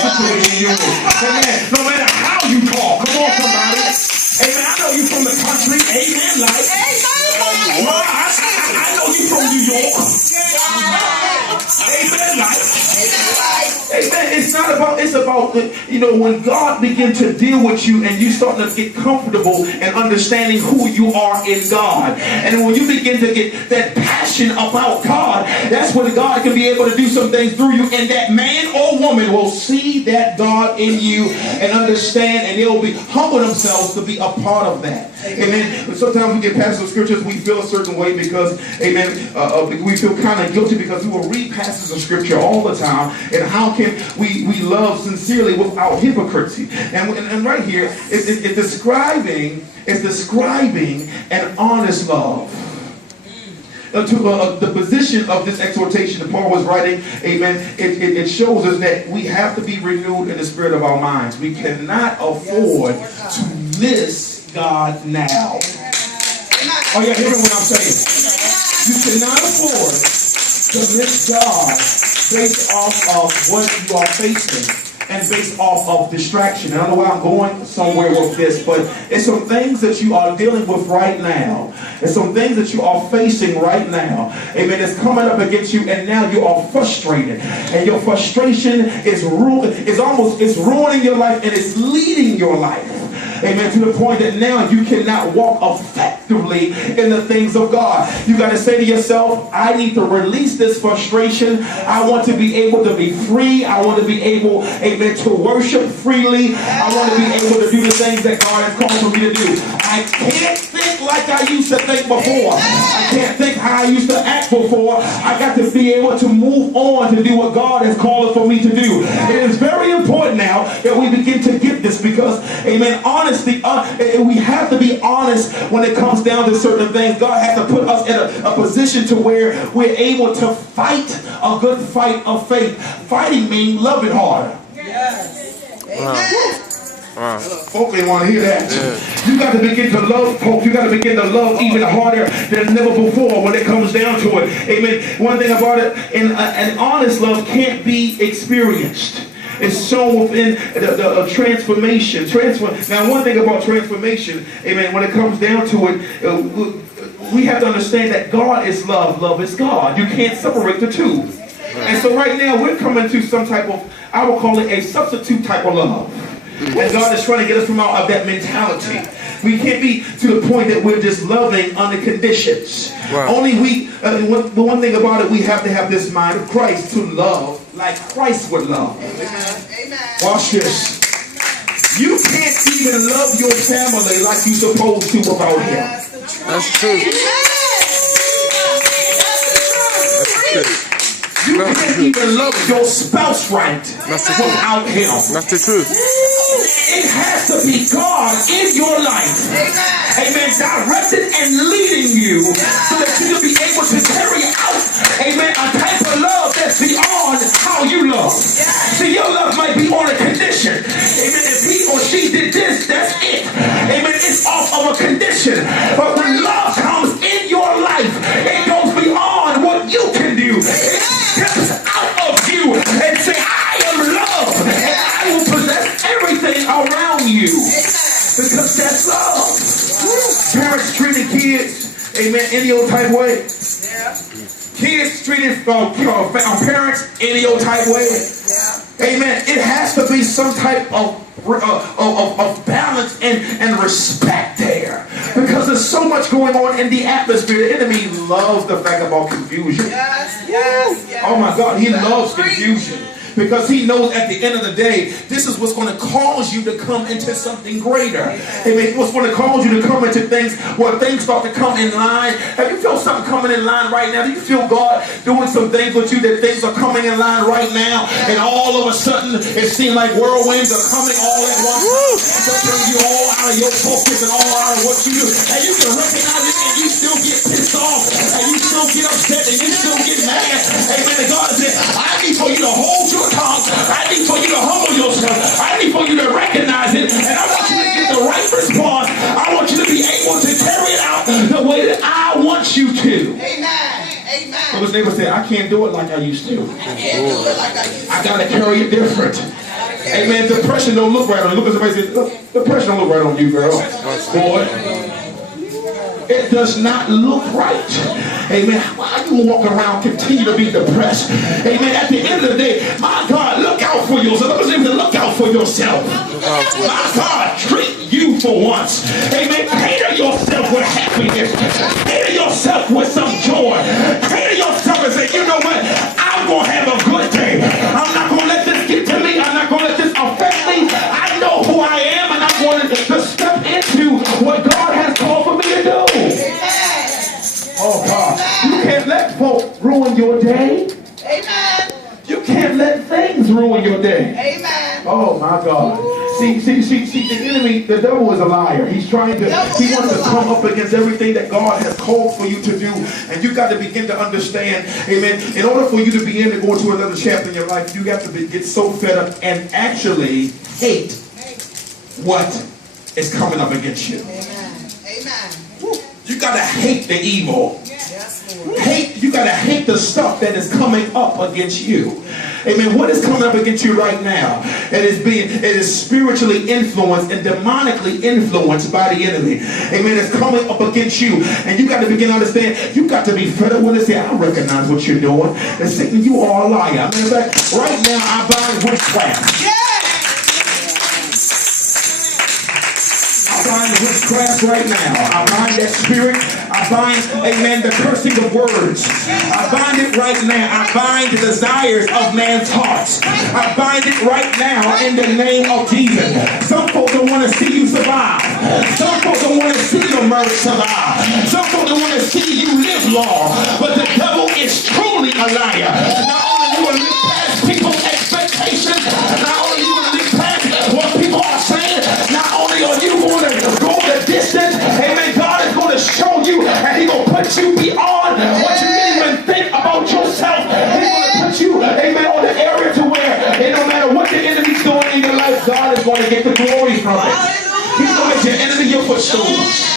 situation you're in. Amen. No matter how you talk. Come on, somebody. Amen. I know you from the country. Amen. Like, I know you from New York. Amen. Like, amen. It's about, when God begins to deal with you and you start to get comfortable and understanding who you are in God. And when you begin to get that passion about God, that's when God can be able to do some things through you. And that man or woman will see that God in you and understand, and they'll be humble themselves to be a part of that. Amen. Sometimes we get past some scriptures, we feel a certain way because, amen, we feel kind of guilty because we will read passages of scripture all the time. And how can we love sincerely without hypocrisy? And right here, it's describing an honest love. To the position of this exhortation that Paul was writing, amen, it shows us that we have to be renewed in the spirit of our minds. We cannot afford to miss God now. Oh, yeah, hear me what I'm saying? You cannot afford to miss God based off of what you are facing and based off of distraction. I don't know why I'm going somewhere with this, but it's some things that you are dealing with right now. It's some things that you are facing right now. Amen. It's coming up against you, and now you are frustrated. And your frustration is ruining your life, and it's leading your life. Amen. To the point that now you cannot walk effectively in the things of God. You got to say to yourself, I need to release this frustration. I want to be able to be free. I want to be able, amen, to worship freely. I want to be able to do the things that God has called for me to do. I can't think like I used to think before. I can't think how I used to act before. I got to be able to move on to do what God has called for me to do. It is very important now that we begin to get this because, amen, honesty, we have to be honest when it comes down to certain things. God has to put us in a position to where we're able to fight a good fight of faith. Fighting means loving harder. Yes. Amen. Folks ain't want to hear that. Yeah. You got to begin to love folks. You got to begin to love even harder than never before when it comes down to it. Amen. One thing about it, an honest love can't be experienced. It's shown within the transformation. Now, one thing about transformation, amen, when it comes down to it, we have to understand that God is love. Love is God. You can't separate the two. And so right now, we're coming to some type of, I will call it a substitute type of love. And God is trying to get us from out of that mentality. We can't be to the point that we're just loving under conditions. Wow. Only the one thing about it, we have to have this mind of Christ to love like Christ would love. Amen. Watch this. You can't even love your family like you're supposed to without Him. That's true. You can't even love your spouse right without Him. That's the truth. It has to be God in your life. Amen. Directing and leading you so that you can be able to carry out, amen, a type of love that's beyond how you love. See, your love might be on a condition. Amen. If he or she did this, that's it. Amen. It's off of a condition. But when love comes in your life, it goes beyond what you can do. It steps out of you and say, I am love. And I will possess everything around you. Because that's love. Parents treating kids, amen, any old type way. Kids treated parents any old type way. Amen. It has to be some type of balance and respect there. Because there's so much going on in the atmosphere. The enemy loves the fact about confusion. Yes. Oh my God, he loves confusion. Because he knows at the end of the day, this is what's going to cause you to come into something greater. Amen. What's going to cause you to come into things where things start to come in line. Have you felt something coming in line right now? Do you feel God doing some things with you that things are coming in line right now? And all of a sudden, it seems like whirlwinds are coming all at once. To bring you all out of your focus and all out of what you do. And you can recognize it and you still get pissed off. And you still get upset and you still get mad. Amen. And God said, I need for you to hold your tongue. I need for you to humble yourself. I need for you to recognize it. And I want you to get the right response. I want you to be able to carry it out the way that I want you to. Amen. So his neighbor said, I can't do it like I used to. I got to carry it different. Amen. Depression don't look right on you. Look at somebody and say, look, depression don't look right on you, girl. Boy. It does not look right. Amen. Why are you walking around continue to be depressed? Amen. At the end of the day, my God, look out for yourself. Look out for yourself. My God, treat you for once. Amen. Cater yourself with happiness. Cater yourself with some joy. Cater yourself and say, you know what? I'm going to have a good day. I'm not going to let this get to me. I'm not going to let this affect me. I know who I am, and I'm going to step into what God has called for me to do. Oh God, you can't let folk ruin your day. Amen. You can't let things ruin your day. Amen. Oh my God. See, the enemy, the devil is a liar. He wants to come up against everything that God has called for you to do. And you got to begin to understand, amen, in order for you to begin to go into another chapter in your life, you have to get so fed up and actually hate what is coming up against you. Amen. Amen. You gotta hate the evil. You gotta hate the stuff that is coming up against you. Amen. What is coming up against you right now? It is spiritually influenced and demonically influenced by the enemy. Amen. It's coming up against you. And you got to begin to understand, you got to be fed up with it. Say, I recognize what you're doing. And Satan, you are a liar. I mean, in fact, right now, I bind witchcraft. I bind witchcraft right now. I bind that spirit. I bind, amen, the cursing of words. I bind it right now. I bind the desires of man's hearts. I bind it right now in the name of Jesus. Some folks don't want to see you survive. Some folks don't want to see your marriage survive. Some folks don't want to see you live long. But the devil is truly a liar. Not only you will live past people's expectations, not only you will live past what people are saying, not only are you going to go the distance, amen, God is going to show you, and He's going to put you beyond what you didn't even think about yourself. He's going to put you, amen, on the area to where, and no matter what the enemy's doing in your life, God is going to get the glory from it. He's going to make your enemy your footstool.